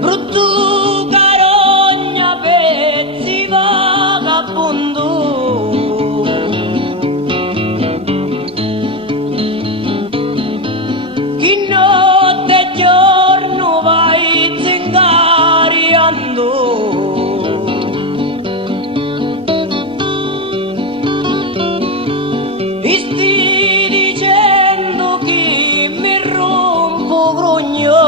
Brutto carogna pezzi vagabondo, chi notte e giorno vai zingariando, mi stai dicendo che mi rompo grogno.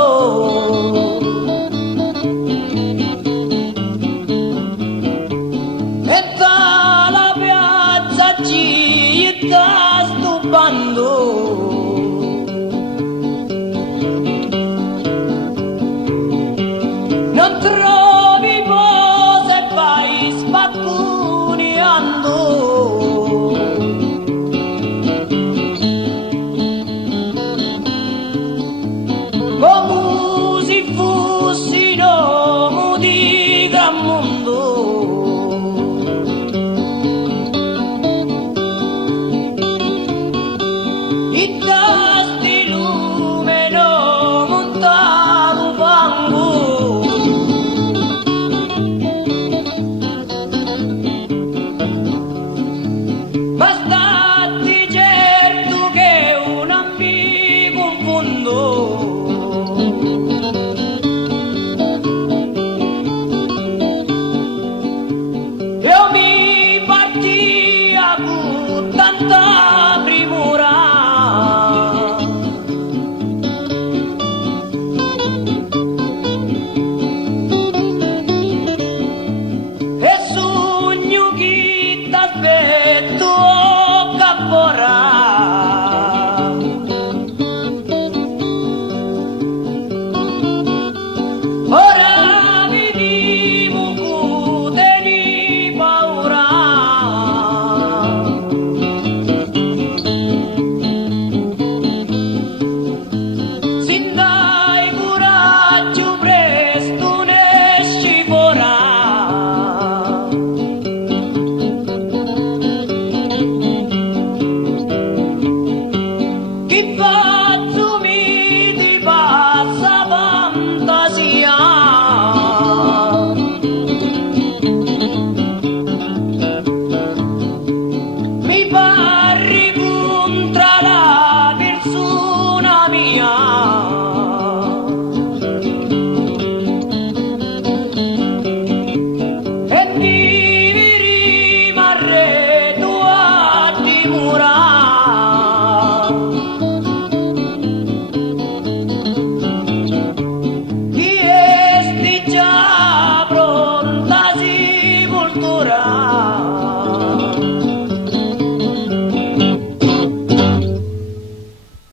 E dalla piazza ci sta stupando, non trovi posa e vai spaccuneando. Come se fossi uomo di gran mondo, i tasti lumino montano fango, ma stati certo che un amico in fondo io mi partia con tanta premura. E sogno che t'aspetto capora, ora vediamo che teni paura. Se dai coraggio presto ne esci fuori. Chi faccio mi ti passa fantasia, mi parri contro la persona mia, e mi rimarrei tu a dimora.